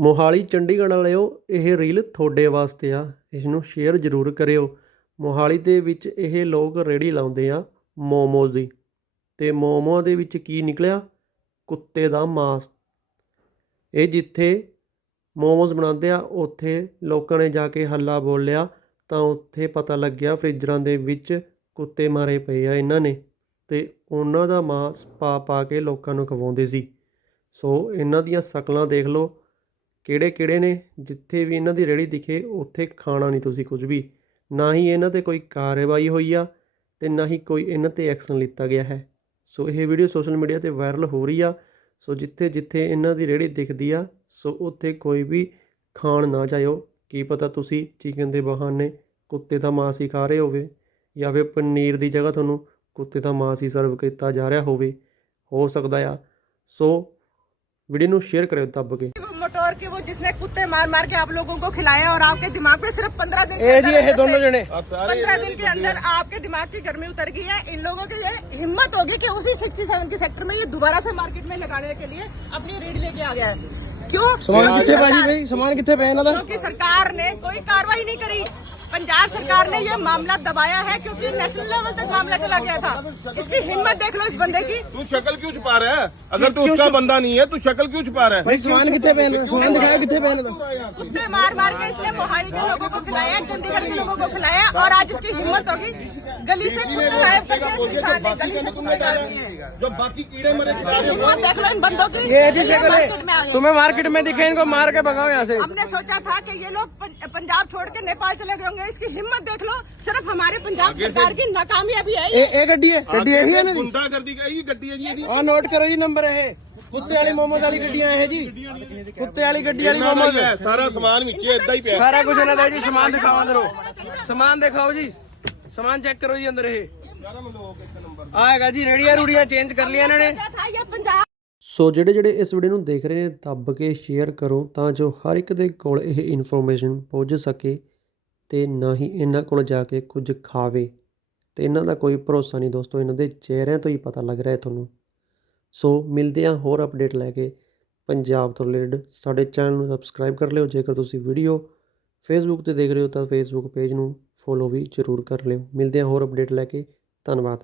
ਮੋਹਾਲੀ, ਚੰਡੀਗੜ੍ਹ ਵਾਲਿਓ, ਇਹ ਰੀਲ ਤੁਹਾਡੇ ਵਾਸਤੇ ਆ। ਇਸ ਨੂੰ ਸ਼ੇਅਰ ਜ਼ਰੂਰ ਕਰਿਓ। ਮੋਹਾਲੀ ਦੇ ਵਿੱਚ ਇਹ ਲੋਕ ਰੇੜੀ ਲਾਉਂਦੇ ਆ ਮੋਮੋਜ਼ ਦੀ। ਅਤੇ ਮੋਮੋਆਂ ਦੇ ਵਿੱਚ ਕੀ ਨਿਕਲਿਆ? ਕੁੱਤੇ ਦਾ ਮਾਸ। ਇਹ ਜਿੱਥੇ ਮੋਮੋਜ਼ ਬਣਾਉਂਦੇ ਆ, ਉੱਥੇ ਲੋਕਾਂ ਨੇ ਜਾ ਕੇ ਹੱਲਾ ਬੋਲਿਆ, ਤਾਂ ਉੱਥੇ ਪਤਾ ਲੱਗਿਆ ਫ੍ਰਿਜਰਾਂ ਦੇ ਵਿੱਚ ਕੁੱਤੇ ਮਾਰੇ ਪਏ ਆ ਇਹਨਾਂ ਨੇ। ਅਤੇ ਉਹਨਾਂ ਦਾ ਮਾਸ ਪਾ ਪਾ ਕੇ ਲੋਕਾਂ ਨੂੰ ਖਵਾਉਂਦੇ ਸੀ। ਸੋ ਇਹਨਾਂ ਦੀਆਂ ਸ਼ਕਲਾਂ ਦੇਖ ਲਓ। ਕਿਹੜੇ ਕਿਹੜੇ ਨੇ ਜਿੱਥੇ ਵੀ ਇਹਨਾਂ ਦੀ ਰੇਹੜੀ ਦਿਖੇ, ਉੱਥੇ ਖਾਣਾ ਨਹੀਂ ਤੁਸੀਂ ਕੁਝ ਵੀ। ਨਾ ਹੀ ਇਹਨਾਂ 'ਤੇ ਕੋਈ ਕਾਰਵਾਈ ਹੋਈ ਆ ਅਤੇ ਨਾ ਹੀ ਕੋਈ ਇਹਨਾਂ 'ਤੇ ਐਕਸ਼ਨ ਲਿੱਤਾ ਗਿਆ ਹੈ। ਸੋ ਇਹ ਵੀਡੀਓ ਸੋਸ਼ਲ ਮੀਡੀਆ 'ਤੇ ਵਾਇਰਲ ਹੋ ਰਹੀ ਆ। ਸੋ ਜਿੱਥੇ ਜਿੱਥੇ ਇਹਨਾਂ ਦੀ ਰੇਹੜੀ ਦਿਖਦੀ ਆ, ਸੋ ਉੱਥੇ ਕੋਈ ਵੀ ਖਾਣ ਨਾ ਜਾਇਓ। ਕੀ ਪਤਾ ਤੁਸੀਂ ਚਿਕਨ ਦੇ ਬਹਾਨੇ ਕੁੱਤੇ ਦਾ ਮਾਸ ਹੀ ਖਾ ਰਹੇ ਹੋਵੇ ਜਾਂ ਫਿਰ ਪਨੀਰ ਦੀ ਜਗ੍ਹਾ ਤੁਹਾਨੂੰ ਕੁੱਤੇ ਦਾ ਮਾਸ ਹੀ ਸਰਵ ਕੀਤਾ ਜਾ ਰਿਹਾ ਹੋਵੇ। ਹੋ ਸਕਦਾ ਆ। ਸੋ ਵੀਡੀਓ ਨੂੰ ਸ਼ੇਅਰ ਕਰਿਓ ਦੱਬ ਕੇ। बटोर के वो जिसने कुत्ते मार मार के आप लोगों को खिलाया और आपके दिमाग पे सिर्फ़ पंद्रह दिन है, दोनों जने। पंद्रह दिन के अंदर आपके दिमाग की गर्मी उतर गई है। इन लोगों की ये हिम्मत होगी कि उसी सिक्सटी सेवन के सेक्टर में ये दोबारा से मार्केट में लगाने के लिए अपनी रीड लेके आ गया है। क्यों ਸਮਾਨ ਕਿੱਥੇ ਭਾਜੀ ਭਾਈ ਸਮਾਨ ਕਿੱਥੇ ਪਿਆ ਇਹਨਾਂ ਦਾ क्योंकि सरकार ने कोई कार्रवाई नहीं करी पंजाब सरकार ने ये मामला दबाया है क्योंकि नेशनल लेवल तक मामला चला गया था इसकी हिम्मत देख लो इस बंदे की तू शक्ल क्यों छुपा रहा है अगर तू उसका बंदा नहीं है तू शक्ल क्यों छुपा रहा है ਭਾਈ ਸਮਾਨ ਕਿੱਥੇ ਪਿਆ ਇਹਨਾਂ ਦਾ ਸਮਾਨ ਦਿਖਾਇਆ ਕਿੱਥੇ ਪਿਆ ਇਹਨਾਂ ਦਾ कुत्ते मार मार के इसने मोहाली के लोगों को खिलाया चंडीगढ़ के लोगों को खिलाया और आज इसकी हिम्मत होगी गली से कुत्ते गायब करके इस इंसान ने गली से कुत्ते गायब किए जो बाकी कीड़े मरे इसकी हिम्मत देख लो इन बंदों की ये ऐसी शक्ल मार्केट में आ है गए। तुम्हें मार्केट में दिखे इनको मार के भगाओ यहाँ से हमने सोचा था कि ये लोग पं- पंजाब छोड़ के नेपाल चले गए होंगे इसकी हिम्मत देख लो सिर्फ हमारे पंजाब सरकार की नाकामयाबी है ये। ਇਹ ਇਹ ਗੱਡੀ ਹੈ ਗੱਡੀ ਇਹੀ ਹੈ ਇਹਨਾਂ ਦੀ गुंडागर्दी का ये गड्डी है जी ਇਹਦੀ। ਆ ਨੋਟ ਕਰੋ ਜੀ ਨੰਬਰ ਇਹ ਕੁੱਤੇ ਵਾਲੀ ਮੋਮੋਜ਼ ਵਾਲੀ ਗੱਡੀਆਂ ਇਹ ਜੀ ਕੁੱਤੇ ਵਾਲੀ ਗੱਡੀ ਵਾਲੀ ਇਹਨਾਂ ਦਾ ਮੋਮੋਜ਼ ਹੀ ਹੈ, ਸਾਰਾ ਸਮਾਨ ਵਿੱਚ ਇਦਾਂ ਹੀ ਪਿਆ ਸਾਰਾ ਕੁਝ ਇਹਨਾਂ ਦਾ ਜੀ ਸਮਾਨ ਦਿਖਾਓ ਅੰਦਰੋਂ ਸਮਾਨ ਦਿਖਾਓ ਜੀ ਸਮਾਨ ਚੈੱਕ ਕਰੋ ਜੀ ਅੰਦਰ ਇਹ ਆਏਗਾ ਜੀ ਰੇੜੀਆਂ ਰੂੜੀਆਂ ਚੇਂਜ ਕਰ ਲਿਆ ਇਹਨਾਂ ਨੇ सोचा था ये पंजाब ਸੋ ਜਿਹੜੇ ਜਿਹੜੇ ਇਸ ਵੀਡੀਓ ਨੂੰ ਦੇਖ ਰਹੇ ਨੇ, ਦੱਬ ਕੇ ਸ਼ੇਅਰ ਕਰੋ ਤਾਂ ਜੋ ਹਰ ਇੱਕ ਦੇ ਕੋਲ ਇਹ ਇਨਫੋਰਮੇਸ਼ਨ ਪਹੁੰਚ ਸਕੇ ਤੇ ਨਾ ਹੀ ਇਹਨਾਂ ਕੋਲ ਜਾ ਕੇ ਕੁਝ ਖਾਵੇ। ਤੇ ਇਹਨਾਂ ਦਾ ਕੋਈ ਭਰੋਸਾ ਨਹੀਂ ਦੋਸਤੋ, ਇਹਨਾਂ ਦੇ ਚਿਹਰਿਆਂ ਤੋਂ ਹੀ ਪਤਾ ਲੱਗ ਰਿਹਾ ਹੈ ਤੁਹਾਨੂੰ। ਸੋ ਮਿਲਦੇ ਹਾਂ ਹੋਰ ਅਪਡੇਟ ਲੈ ਕੇ। ਪੰਜਾਬ ਤੋਂ ਰਿਲੇਟਡ ਸਾਡੇ ਚੈਨਲ ਨੂੰ ਸਬਸਕ੍ਰਾਈਬ ਕਰ ਲਿਓ। ਜੇਕਰ ਤੁਸੀਂ ਵੀਡੀਓ ਫੇਸਬੁੱਕ ਤੇ ਦੇਖ ਰਹੇ ਹੋ ਤਾਂ ਫੇਸਬੁੱਕ ਪੇਜ ਨੂੰ ਫੋਲੋ ਵੀ ਜ਼ਰੂਰ ਕਰ ਲਿਓ। ਮਿਲਦੇ ਹਾਂ ਹੋਰ ਅਪਡੇਟ ਲੈ ਕੇ। ਧੰਨਵਾਦ।